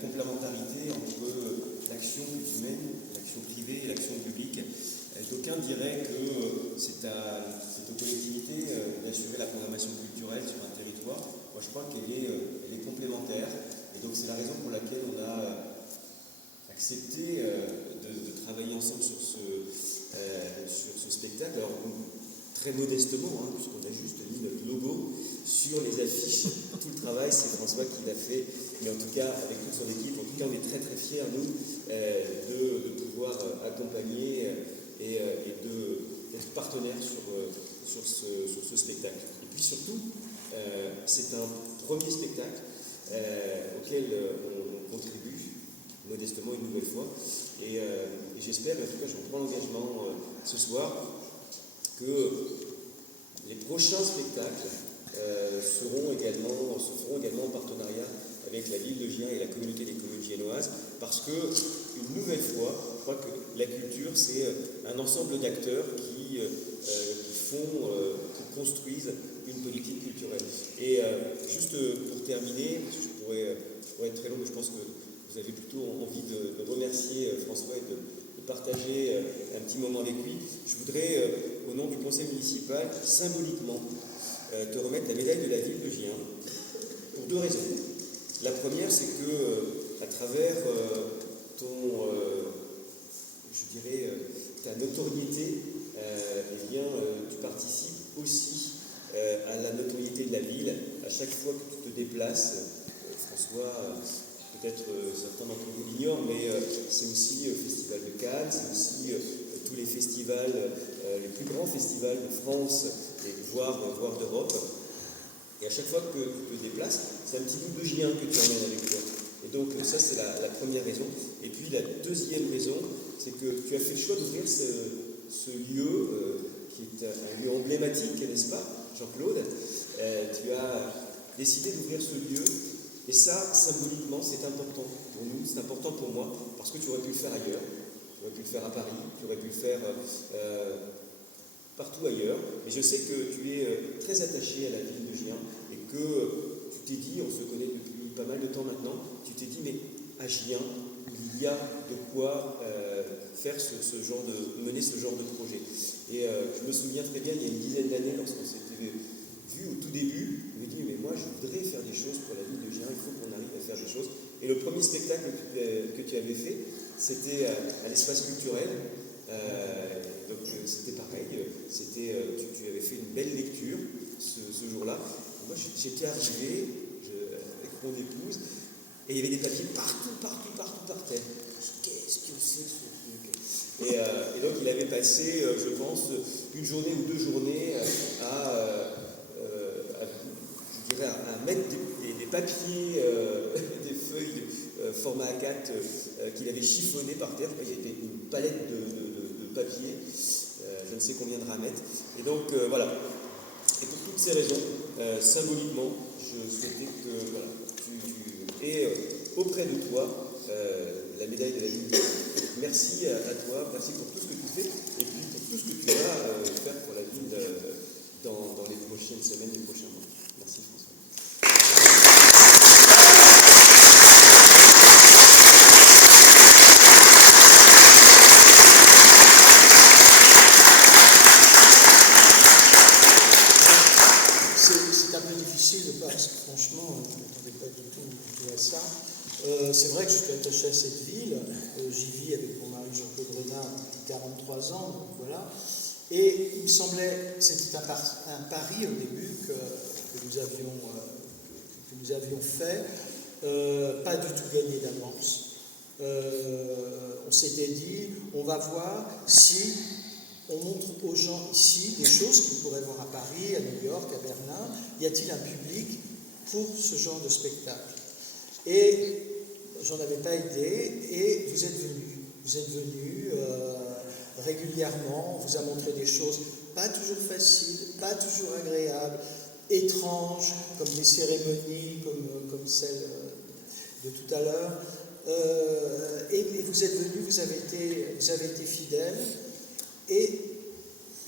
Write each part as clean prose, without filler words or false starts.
complémentarité entre l'action que tu mènes, l'action privée et l'action publique. D'aucuns diraient que c'est aux collectivités d'assurer la programmation culturelle sur un territoire. Moi, je crois qu'elle est complémentaire. Et donc, c'est la raison pour laquelle on a accepté de travailler ensemble sur ce spectacle. Alors, très modestement, puisqu'on a juste mis notre logo sur les affiches. Tout le travail, c'est François qui l'a fait, mais en tout cas, avec toute son équipe, en tout cas, on est très très fiers, nous, de pouvoir accompagner et d'être partenaires sur ce spectacle. Et puis surtout, c'est un premier spectacle auquel on contribue modestement une nouvelle fois. Et j'espère, en tout cas, je vous prends l'engagement ce soir, que les prochains spectacles se feront également en partenariat avec la ville de Gien et la communauté des communes giennoises, parce que, une nouvelle fois, je crois que la culture, c'est un ensemble d'acteurs qui construisent une politique culturelle. Et juste pour terminer, parce que je pourrais être très long, mais je pense que vous avez plutôt envie de remercier François et de partager un petit moment avec lui. Je voudrais, au nom du conseil municipal, symboliquement, te remettre la médaille de la ville de Gien, pour deux raisons. La première, c'est que, à travers ta notoriété, tu participes aussi à la notoriété de la ville. À chaque fois que tu te déplaces, François, peut-être certains d'entre vous l'ignorent, mais c'est aussi le Festival de Cannes, c'est aussi tous les festivals, les plus grands festivals de France, voire d'Europe. Et à chaque fois que tu te déplaces, c'est un petit bout de Gien que tu emmènes avec toi. Et donc ça, c'est la première raison. Et puis la deuxième raison, c'est que tu as fait le choix d'ouvrir ce lieu, qui est un lieu emblématique, n'est-ce pas, Jean-Claude? Tu as décidé d'ouvrir ce lieu. Et ça, symboliquement, c'est important pour nous, c'est important pour moi, parce que tu aurais pu le faire ailleurs, tu aurais pu le faire à Paris, tu aurais pu le faire partout ailleurs, mais je sais que tu es très attaché à la ville de Gien, et que tu t'es dit, on se connaît depuis pas mal de temps maintenant, tu t'es dit, mais à Gien, il y a de quoi mener ce genre de projet. Et je me souviens très bien, il y a une dizaine d'années, lorsqu'on s'était vu au tout début, je me dis, mais moi je voudrais faire des choses pour la ville de Gien, il faut qu'on arrive à faire des choses. Et le premier spectacle que tu avais fait, c'était à l'espace culturel. Donc c'était pareil, tu avais fait une belle lecture ce jour-là. Moi j'étais arrivé avec mon épouse, et il y avait des papiers partout par terre. Qu'est-ce que c'est que ce truc? Et donc il avait passé, je pense, une journée ou 2 journées à mettre des papiers, des feuilles format A4 qu'il avait chiffonné par terre. Il y avait une palette de papier, je ne sais combien de ramettes. Et donc voilà. Et pour toutes ces raisons, symboliquement, je souhaitais que tu aies auprès de toi la médaille de la ville de Gien. Merci à toi, merci pour tout ce que tu fais et puis pour tout ce que tu vas faire pour la ville dans les prochaines semaines, les prochains mois. Merci François. C'est un peu difficile de parce que franchement, je ne m'attendais pas du tout à ça. C'est vrai que je suis attaché à cette ville. J'y vis avec mon mari Jean-Claude Renard depuis 43 ans, donc voilà. Et il me semblait, c'était un pari au début que nous avions fait, pas du tout gagné d'avance. On s'était dit, on va voir si on montre aux gens ici des choses qu'ils pourraient voir à Paris, à New York, à Berlin. Y a-t-il un public pour ce genre de spectacle? Et j'en avais pas idée, et vous êtes venus. Vous êtes venus régulièrement, on vous a montré des choses pas toujours faciles, pas toujours agréables, étranges, comme des cérémonies, comme celle de tout à l'heure. Et vous êtes venus, vous avez été fidèles, et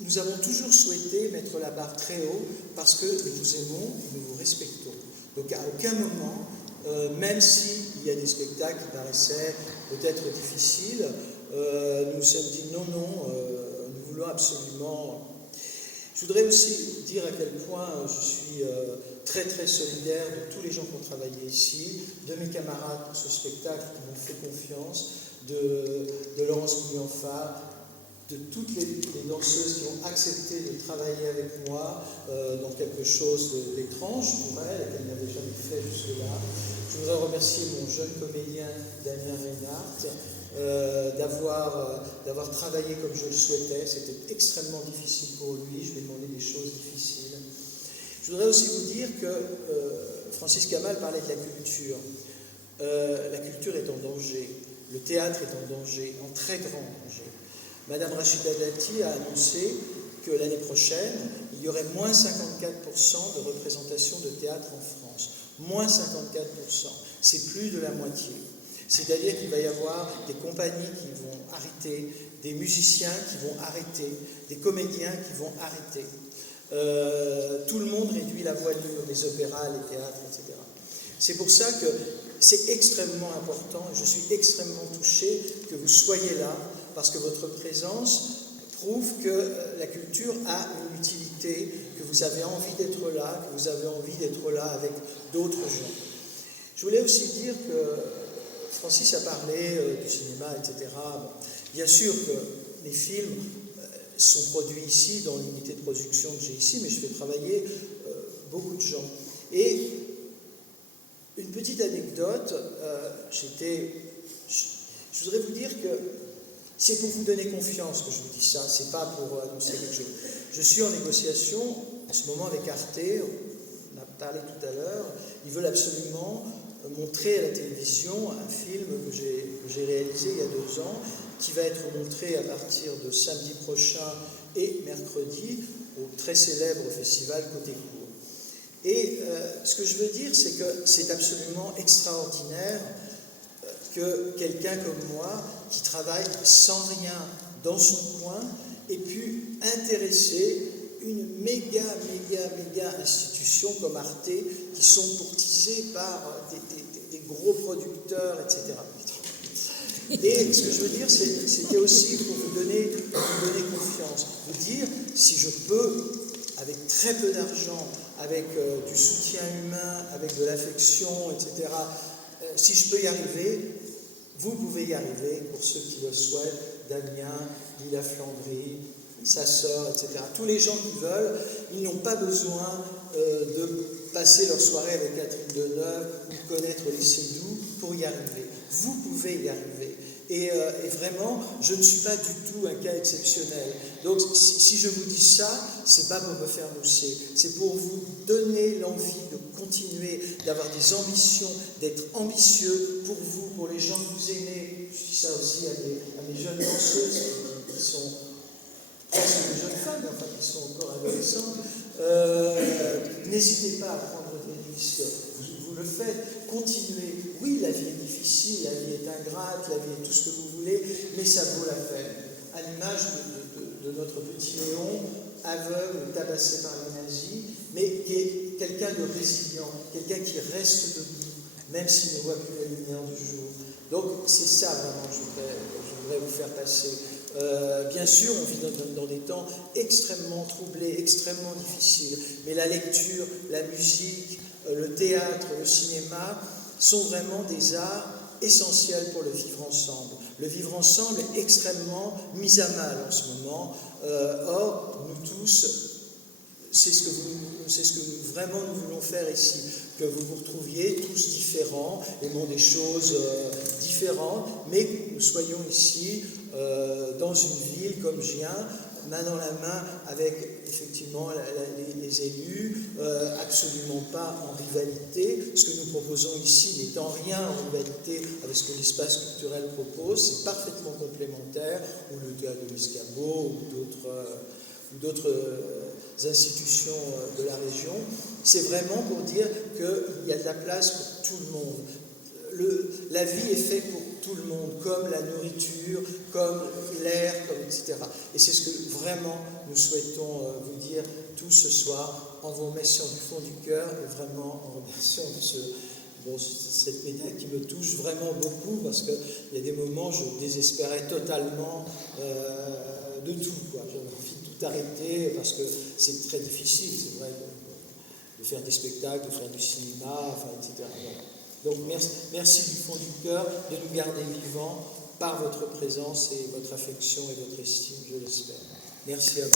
nous avons toujours souhaité mettre la barre très haut parce que nous vous aimons et nous vous respectons. Donc à aucun moment, même s'il il y a des spectacles qui paraissaient peut-être difficiles. Nous nous sommes dit non, nous voulons absolument... Je voudrais aussi dire à quel point je suis très très solidaire de tous les gens qui ont travaillé ici, de mes camarades pour ce spectacle qui m'ont fait confiance, de Laurence Bouillanfa, de toutes les danseuses qui ont accepté de travailler avec moi dans quelque chose d'étrange pour elles, et qu'elles n'avaient jamais fait jusque-là. Je voudrais remercier mon jeune comédien Damien Reinhardt d'avoir travaillé comme je le souhaitais. C'était extrêmement difficile pour lui, je lui ai demandé des choses difficiles. Je voudrais aussi vous dire que Francis Camal parlait de la culture. La culture est en danger, le théâtre est en danger, en très grand danger. Madame Rachida Dati a annoncé que l'année prochaine, il y aurait moins 54% de représentation de théâtre en France. Moins 54%. C'est plus de la moitié. C'est-à-dire qu'il va y avoir des compagnies qui vont arrêter, des musiciens qui vont arrêter, des comédiens qui vont arrêter. Tout le monde réduit la voilure, les opéras, les théâtres, etc. C'est pour ça que c'est extrêmement important, et je suis extrêmement touché que vous soyez là, parce que votre présence prouve que la culture a une utilité, que vous avez envie d'être là, que vous avez envie d'être là avec d'autres gens. Je voulais aussi dire que Francis a parlé du cinéma, etc. Bien sûr que les films sont produits ici, dans l'unité de production que j'ai ici, mais je fais travailler beaucoup de gens. Et une petite anecdote, je voudrais vous dire que c'est pour vous donner confiance que je vous dis ça, c'est pas pour annoncer quelque chose. Je suis en négociation en ce moment avec Arte, on a parlé tout à l'heure, ils veulent absolument montrer à la télévision un film que j'ai réalisé il y a 2 ans, qui va être montré à partir de samedi prochain et mercredi au très célèbre festival Côté Court. Et ce que je veux dire, c'est que c'est absolument extraordinaire que quelqu'un comme moi, qui travaille sans rien dans son coin, ait pu intéresser une méga institution comme Arte, qui sont courtisées par des gros producteurs, etc. Et ce que je veux dire, c'était aussi pour vous donner confiance, vous dire, si je peux, avec très peu d'argent, avec du soutien humain, avec de l'affection, etc., si je peux y arriver, vous pouvez y arriver, pour ceux qui le souhaitent, Damien, Lila Flandry, sa sœur, etc. Tous les gens qui veulent, ils n'ont pas besoin de passer leur soirée avec Catherine Deneuve ou connaître les Seydoux pour y arriver. Vous pouvez y arriver. Et vraiment, je ne suis pas du tout un cas exceptionnel. Donc, si je vous dis ça, c'est pas pour me faire mousser, c'est pour vous donner l'envie de continuer, d'avoir des ambitions, d'être ambitieux pour vous, pour les gens que vous aimez. Je dis ça aussi à mes jeunes danseuses qui sont presque des jeunes femmes, enfin qui sont encore adolescentes. N'hésitez pas à prendre des risques. Vous le faites, continuez. Oui, la vie est difficile, la vie est ingrate, la vie est tout ce que vous voulez, mais ça vaut la peine. À l'image de notre petit Léon, aveugle, tabassé par les nazis, mais qui est quelqu'un de résilient, quelqu'un qui reste debout, même s'il ne voit plus la lumière du jour. Donc c'est ça vraiment que je voudrais vous faire passer. Bien sûr, on vit dans des temps extrêmement troublés, extrêmement difficiles, mais la lecture, la musique, le théâtre, le cinéma sont vraiment des arts essentiels pour le vivre ensemble. Le vivre ensemble est extrêmement mis à mal en ce moment. Or, nous tous, c'est ce que vraiment nous voulons faire ici, que vous vous retrouviez tous différents, aimant des choses différentes, mais que nous soyons ici dans une ville comme Gien, main dans la main avec effectivement les élus, absolument pas en rivalité. Ce que nous proposons ici n'étant rien en rivalité avec ce que l'espace culturel propose, c'est parfaitement complémentaire, ou le théâtre de l'Escabeau, ou d'autres institutions de la région. C'est vraiment pour dire qu'il y a de la place pour tout le monde. La vie est faite pour tout le monde, comme la nourriture, comme l'air, etc. Et c'est ce que vraiment nous souhaitons vous dire tous ce soir, en vous remerciant du fond du cœur et vraiment en remerciant Bon, c'est cette médaille qui me touche vraiment beaucoup parce qu'il y a des moments où je désespérais totalement de tout, quoi. J'avais envie de tout arrêter parce que c'est très difficile, c'est vrai, de faire des spectacles, de faire du cinéma, enfin, etc. Donc merci du fond du cœur de nous garder vivants par votre présence et votre affection et votre estime, je l'espère. Merci à vous.